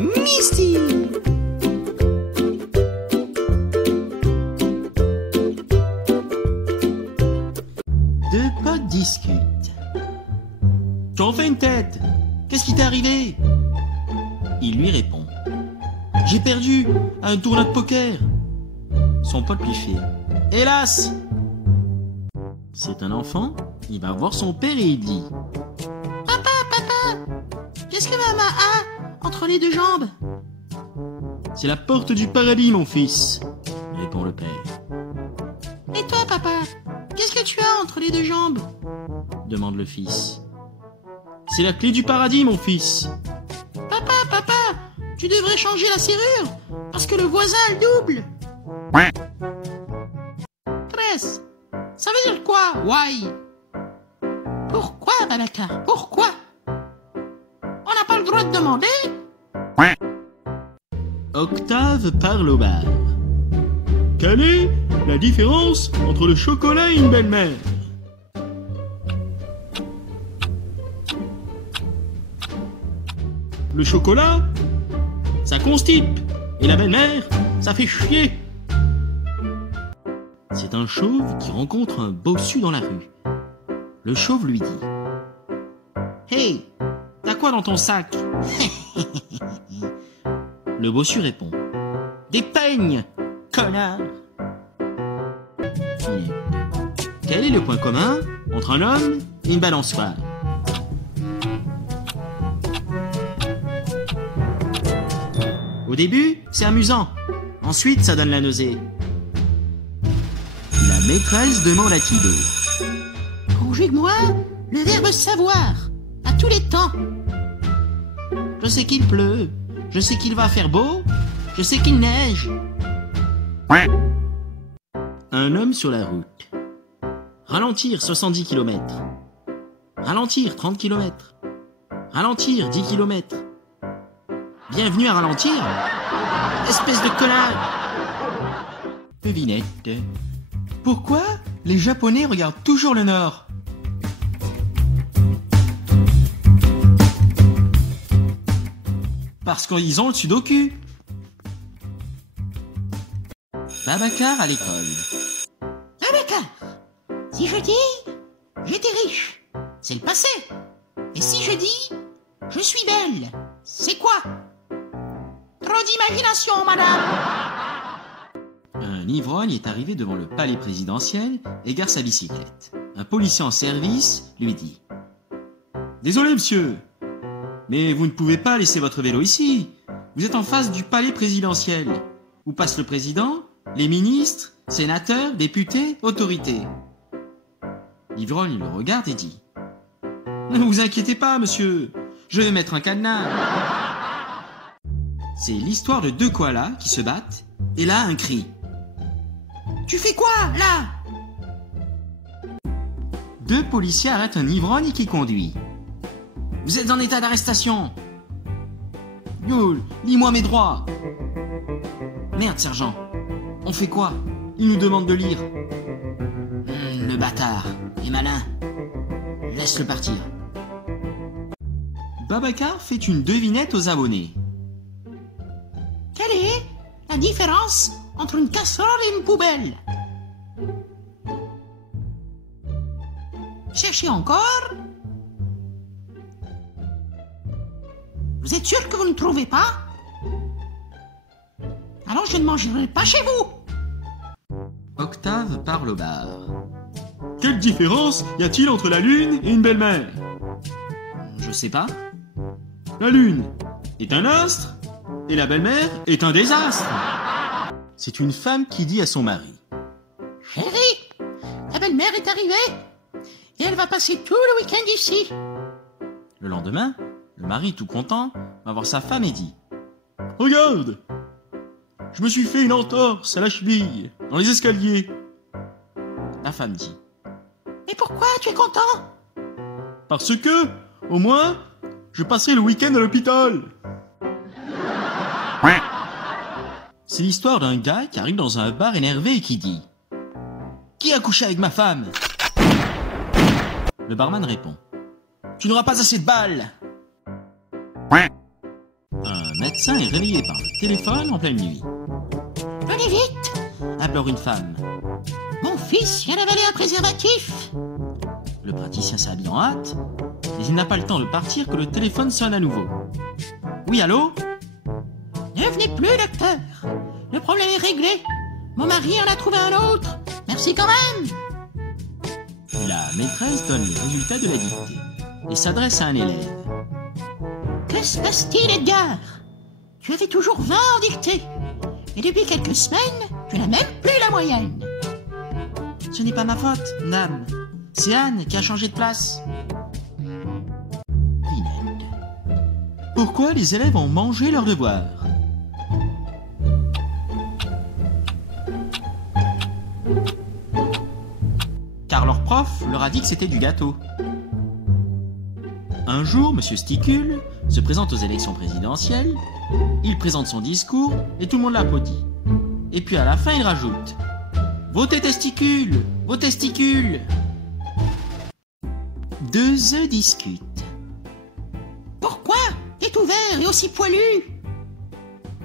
Misty. Deux potes discutent. Tu en fais une tête. Qu'est-ce qui t'est arrivé? Il lui répond. J'ai perdu à un tournoi de poker. Son pote lui fait. Hélas! C'est un enfant, il va voir son père et il dit. Papa, qu'est-ce que maman a entre les deux jambes? C'est la porte du paradis, mon fils, répond le père. Et toi, papa, qu'est-ce que tu as entre les deux jambes? Demande le fils. C'est la clé du paradis, mon fils. Papa, tu devrais changer la serrure, parce que le voisin a le double. 13. Ça veut dire quoi, why? Pourquoi, Babacar? Pourquoi? On n'a pas le droit de demander? Octave parle au bar. Quelle est la différence entre le chocolat et une belle-mère? Le chocolat, ça constipe. Et la belle-mère, ça fait chier. C'est un chauve qui rencontre un bossu dans la rue. Le chauve lui dit. Hey, t'as quoi dans ton sac? Le bossu répond. Des peignes, connard. Quel est le point commun entre un homme et une balançoire? Au début, c'est amusant. Ensuite, ça donne la nausée. La maîtresse demande à Thibaut. Conjugue-moi le verbe savoir, à tous les temps. Je sais qu'il pleut, je sais qu'il va faire beau, je sais qu'il neige. Un homme sur la route. Ralentir 70 km. Ralentir 30 km. Ralentir 10 km. Bienvenue à ralentir, espèce de connard. Devinette. Pourquoi les Japonais regardent toujours le nord? Parce qu'ils ont le sudoku. Babacar à l'école. Babacar, si je dis j'étais riche, c'est le passé. Et si je dis je suis belle, c'est quoi? Trop d'imagination, madame. Un ivrogne est arrivé devant le palais présidentiel et gare sa bicyclette. Un policier en service lui dit. Désolé, monsieur, mais vous ne pouvez pas laisser votre vélo ici. Vous êtes en face du palais présidentiel, où passe le président, les ministres, sénateurs, députés, autorités. L'ivrogne le regarde et dit. Ne vous inquiétez pas, monsieur, je vais mettre un cadenas. C'est l'histoire de deux koalas qui se battent, et là, un cri. Tu fais quoi, là? Deux policiers arrêtent un ivrogne qui conduit. Vous êtes en état d'arrestation. Yo, lis-moi mes droits. Merde, sergent. On fait quoi? Il nous demande de lire. Le bâtard est malin. Laisse-le partir. Babacar fait une devinette aux abonnés. Quelle est la différence entre une casserole et une poubelle? Cherchez encore. Vous êtes sûr que vous ne trouvez pas? Alors je ne mangerai pas chez vous. Octave parle au bar. Quelle différence y a-t-il entre la lune et une belle-mère? Je sais pas. La lune est un astre et la belle-mère est un désastre. C'est une femme qui dit à son mari. Chérie, la belle-mère est arrivée et elle va passer tout le week-end ici. Le lendemain, le mari, tout content, va voir sa femme et dit. Regarde, je me suis fait une entorse à la cheville dans les escaliers. La femme dit. Et pourquoi tu es content? Parce que, au moins, je passerai le week-end à l'hôpital. C'est l'histoire d'un gars qui arrive dans un bar énervé et qui dit. Qui a couché avec ma femme? Le barman répond. Tu n'auras pas assez de balles. Un médecin médecin est réveillé par le téléphone en pleine nuit. Venez vite! Implore une femme. Mon fils vient d'avaler un préservatif! Le praticien s'habille en hâte, mais il n'a pas le temps de partir que le téléphone sonne à nouveau. Oui, allô? Ne venez plus, docteur! Le problème est réglé! Mon mari en a trouvé un autre! Merci quand même! La maîtresse donne les résultats de la dictée et s'adresse à un élève. Que se passe-t-il, Edgar? Tu avais toujours 20 en dictée. Et depuis quelques semaines, tu n'as même plus la moyenne. Ce n'est pas ma faute, madame. C'est Anne qui a changé de place. Vinette. Pourquoi les élèves ont mangé leurs devoirs? Car leur prof leur a dit que c'était du gâteau. Un jour, Monsieur Sticule se présente aux élections présidentielles, il présente son discours et tout le monde l'applaudit. Et puis à la fin, il rajoute « Votez testicules! Vos testicules !» Deux œufs discutent. Pourquoi t'es tout vert et aussi poilu?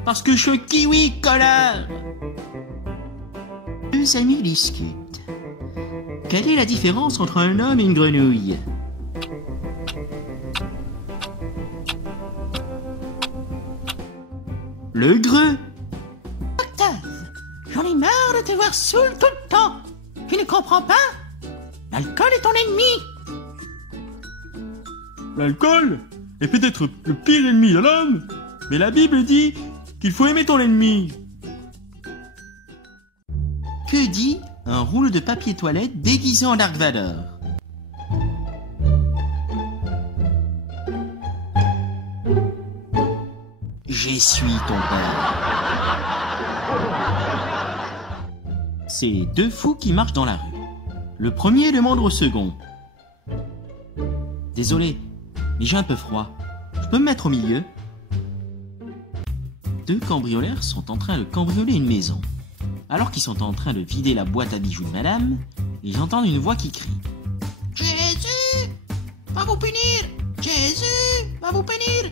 Parce que je suis kiwi, connard! Deux amis discutent. Quelle est la différence entre un homme et une grenouille? Le greu. Octave, j'en ai marre de te voir saoul tout le temps. Tu ne comprends pas? L'alcool est ton ennemi. L'alcool est peut-être le pire ennemi de l'homme, mais la Bible dit qu'il faut aimer ton ennemi. Que dit un rouleau de papier toilette déguisé en Dark Vador? J'essuie ton père. C'est deux fous qui marchent dans la rue. Le premier demande au second. Désolé, mais j'ai un peu froid. Je peux me mettre au milieu? Deux cambrioleurs sont en train de cambrioler une maison. Alors qu'ils sont en train de vider la boîte à bijoux de madame, ils entendent une voix qui crie. Jésus va vous punir! Jésus va vous punir!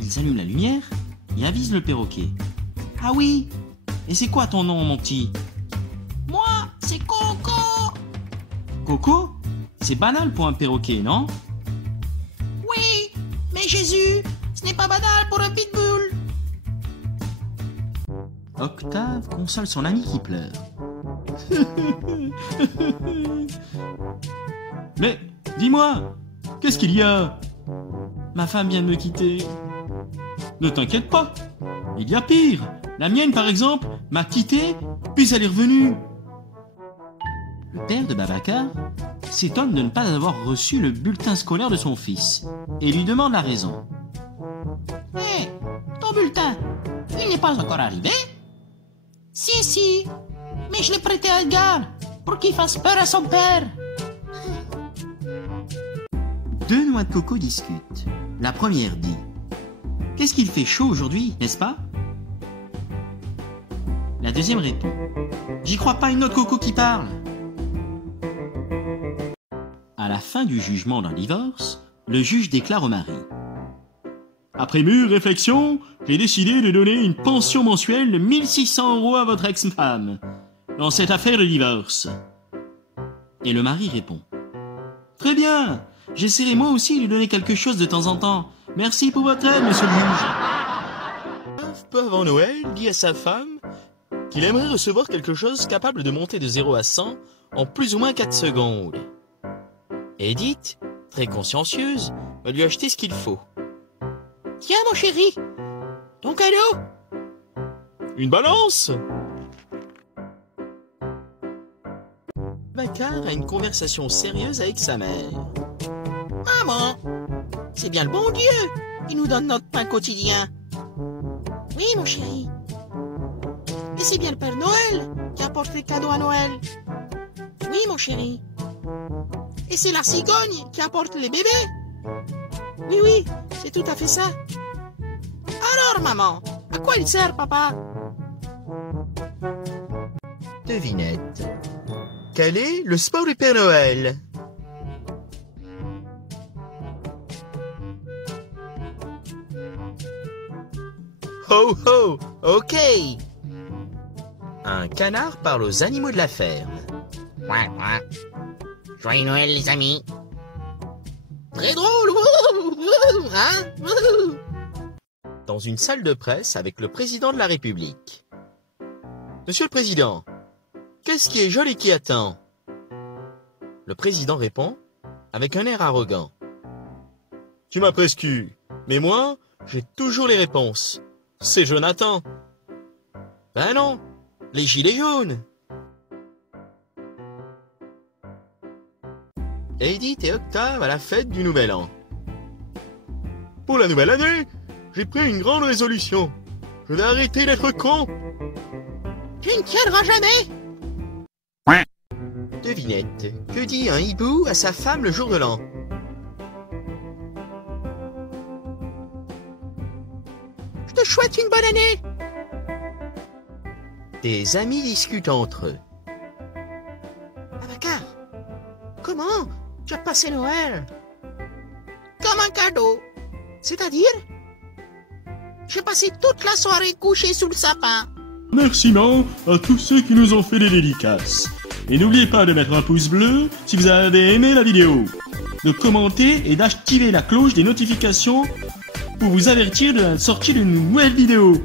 Ils allument la lumière et avisent le perroquet. Ah oui? Et c'est quoi ton nom, mon petit? Moi, c'est Coco! Coco? C'est banal pour un perroquet, non? Oui, mais Jésus, ce n'est pas banal pour un pitbull! Octave console son ami qui pleure. Mais, dis-moi, qu'est-ce qu'il y a? Ma femme vient de me quitter. Ne t'inquiète pas, il y a pire. La mienne, par exemple, m'a quitté, puis elle est revenue. Le père de Babacar s'étonne de ne pas avoir reçu le bulletin scolaire de son fils et lui demande la raison. Hé, ton bulletin, il n'est pas encore arrivé? Si, mais je l'ai prêté à Edgar pour qu'il fasse peur à son père. Deux noix de coco discutent. La première dit: qu'est-ce qu'il fait chaud aujourd'hui, n'est-ce pas? La deuxième répond: j'y crois pas, une noix de coco qui parle. À la fin du jugement d'un divorce, le juge déclare au mari: après mûre réflexion, j'ai décidé de donner une pension mensuelle de 1600 € à votre ex-femme dans cette affaire de divorce. Et le mari répond: très bien, j'essaierai moi aussi de lui donner quelque chose de temps en temps. Merci pour votre aide, monsieur le juge. Peu avant Noël, dit à sa femme qu'il aimerait recevoir quelque chose capable de monter de 0 à 100 en plus ou moins 4 secondes. Edith, très consciencieuse, va lui acheter ce qu'il faut. Tiens, mon chéri, ton cadeau. Une balance? Babacar a une conversation sérieuse avec sa mère. Maman, c'est bien le bon Dieu qui nous donne notre pain quotidien. Oui, mon chéri. Et c'est bien le Père Noël qui apporte les cadeaux à Noël. Oui, mon chéri. Et c'est la cigogne qui apporte les bébés. Oui, c'est tout à fait ça. Alors, maman, à quoi il sert, papa? Devinette. Quel est le sport du Père Noël? Ho ho, ok. Un canard parle aux animaux de la ferme. Ouin, ouin. Joyeux Noël, les amis. Très drôle, hein? Dans une salle de presse avec le président de la République. Monsieur le Président, qu'est-ce qui est joli qui attend? Le président répond avec un air arrogant. Tu m'as presque eu, mais moi, j'ai toujours les réponses. C'est Jonathan. Ben non, les gilets jaunes. Edith et Octave à la fête du Nouvel An. Pour la nouvelle année, j'ai pris une grande résolution. Je vais arrêter d'être con. Tu ne tiendras jamais. Devinette, que dit un hibou à sa femme le jour de l'an? Je te souhaite une bonne année. Des amis discutent entre eux. Abacar, comment tu as passé Noël? Comme un cadeau. C'est-à-dire? J'ai passé toute la soirée couché sous le sapin. Remerciements à tous ceux qui nous ont fait des dédicaces. Et n'oubliez pas de mettre un pouce bleu si vous avez aimé la vidéo, de commenter et d'activer la cloche des notifications pour vous avertir de la sortie d'une nouvelle vidéo.